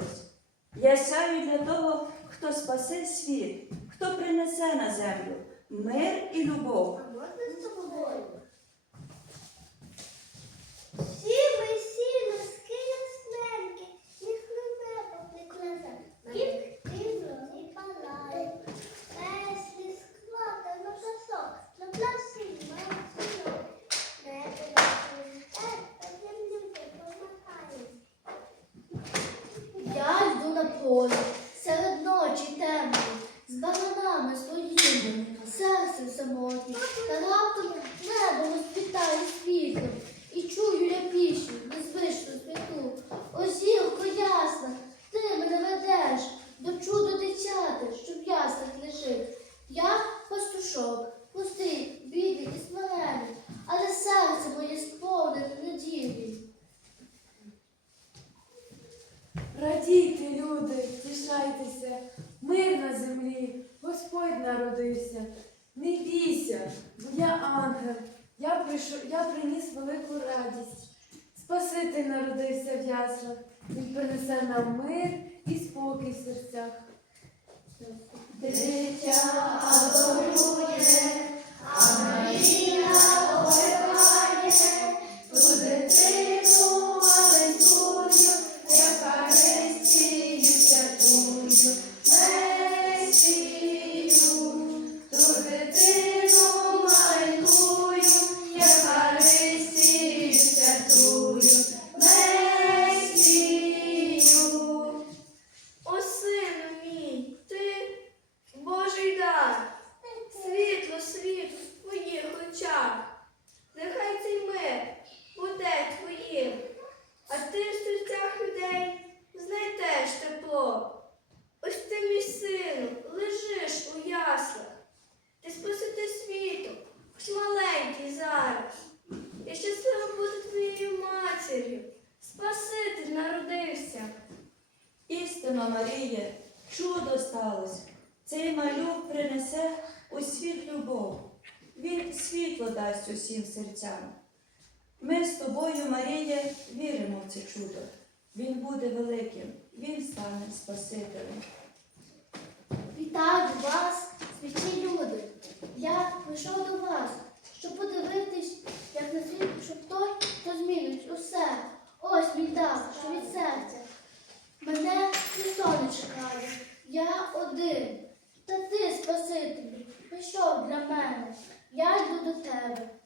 Христос. Я сяю для того, хто спасе світ, хто принесе на землю мир і любов. А можна тобою? ясла, він принесе нам мир і спокій в серцях. Дитя адорує, а Марія обриває ту дитину маленькую, яка речі святую. Отцям. Ми з тобою, Марія, віримо в це чудо. Він буде великим, Він стане Спасителем. Вітаю вас, святі люди. Я прийшов до вас, щоб подивитись, як на світ, щоб той, хто змінить усе. Ось мій дав, що від серця. Мене ніхто не чекає. Я один. Та ти, Спасителю, прийшов для мене. Я йду до тебе.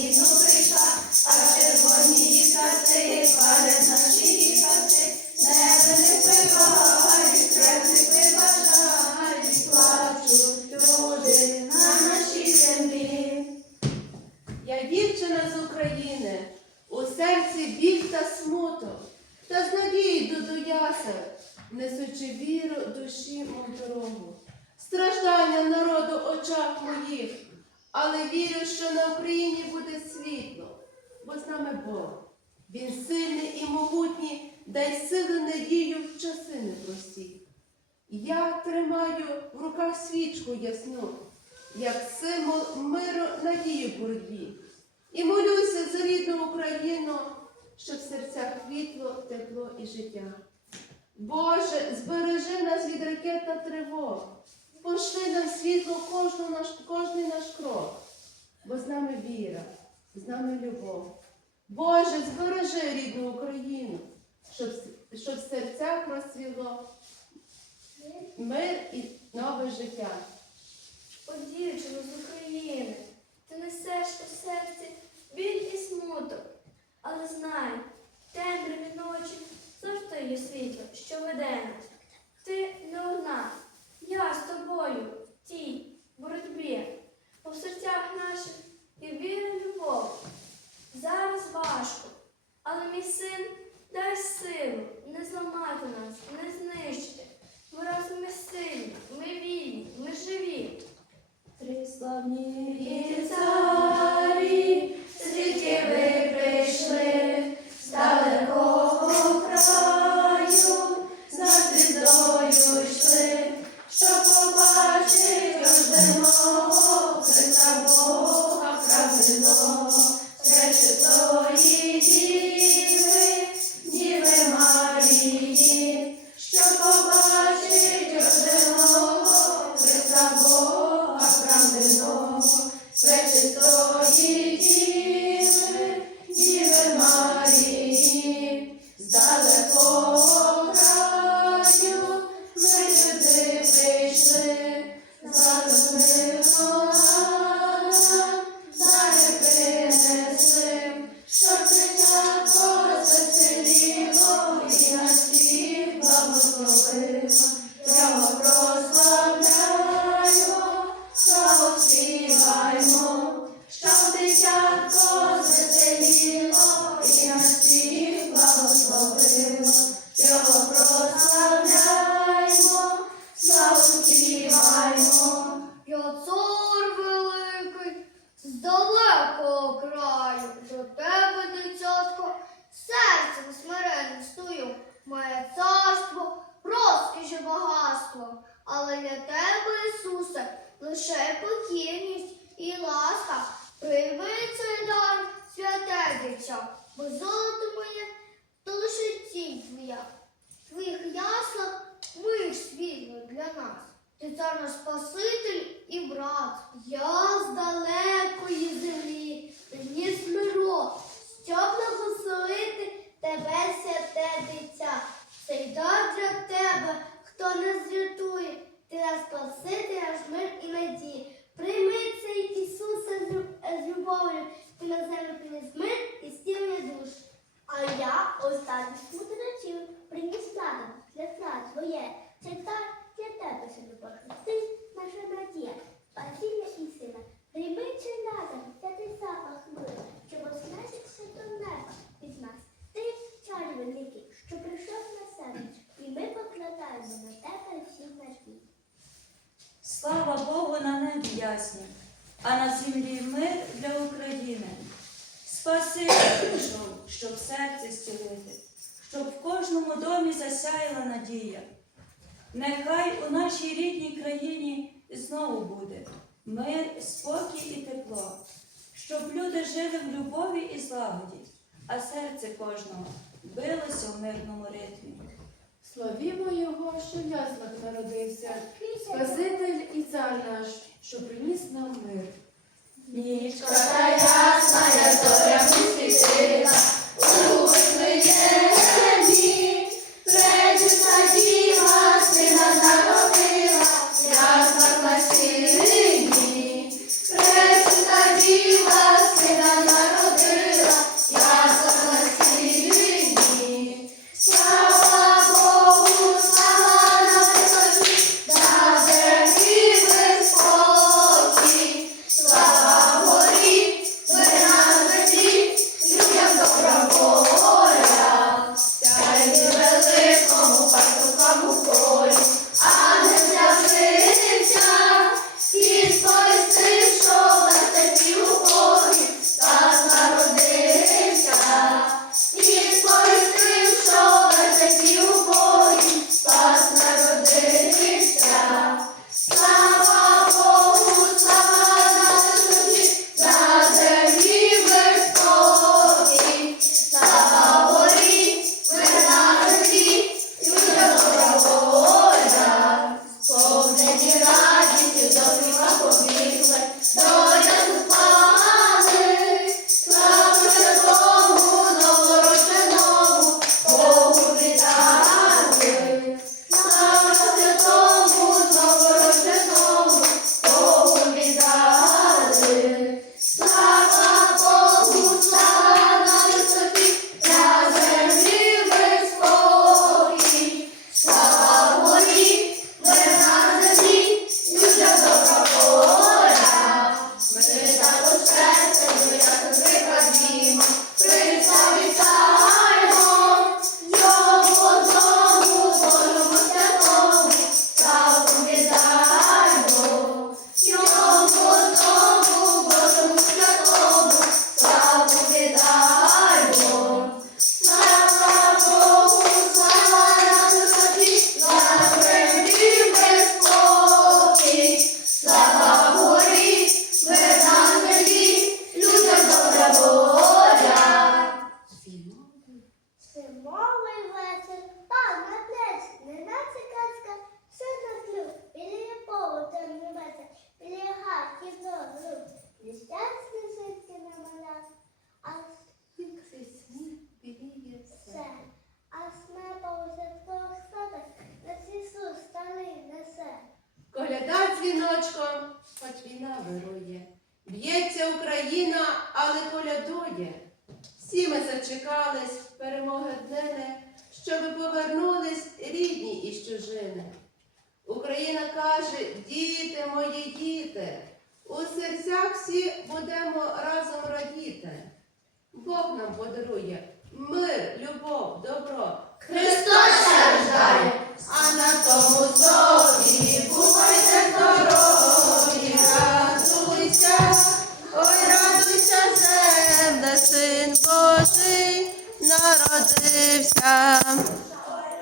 Україну прийшла, а червоні їхати, пари наші їхати, небе не прибагають, крем не прибажають, плачуть люди на нашій землі. Я дівчина з України, у серці біль та смуток, та з надії до яса, несучи віру душі мов дорогу, страждання народу очах моїх але вірю, що на Україні буде світло, бо з нами Бог. Він сильний і могутній, дай сили надію в часи непрості. Я тримаю в руках свічку ясну, як символ миру надії в боротьбі. І молюся за рідну Україну, щоб в серцях квітло, тепло і життя. Боже, збережи нас від ракет та тривог, пошли нам світло наш, кожний наш крок, бо з нами віра, з нами любов. Боже, збережи рідну Україну, щоб, щоб в серцях розцвіло мир і нове життя. О, дівчино з України, за нам святе бо золото моє, то лише тінь твоя. Твоїх яслах мир світло для нас. Ти цар наш Спаситель і брат. Я з далекої землі приніс миро, щоб благословити тебе, святе дитя. Цей дар для тебе, хто не зрятує, ти нас спасити аж мир і надія. Прийми цей Ісуса з люб- з любов'ю, ти на землю приніс мир і стілення душ. А я останніх мудреців приніс ладом для цар твоє. Це так для тебе, сину Ти наша надія, спасіння і сила. Прийми цей ладом, святий запах миру, що вознесеться до неба від нас. Ти цар великий, що прийшов на себе, і ми покладаємо на тебе всі надії. Слава Богу на небі ясні, а на землі мир для України. Спасибі прийшов, щоб серце зцілити, щоб в кожному домі засяяла надія. Нехай у нашій рідній країні знову буде мир, спокій і тепло, щоб люди жили в любові і злагоді, а серце кожного билося в мирному ритмі. Славімо Його, що в яслах народився, Спаситель і цар наш, що приніс нам мир. Нічка Та ясна зоря світила, Серце моя, віночком, хоч війна вирує. Б'ється Україна, але колядує. Всі ми зачекались перемоги днини, щоби повернулись рідні із чужини. Україна каже, діти мої діти, у серцях всі будемо разом радіти. Бог нам подарує мир, любов, добро. Христос рождає! а на тому собі бувайте здорові, радуйся, ой, радуйся, земле, син Божий народився.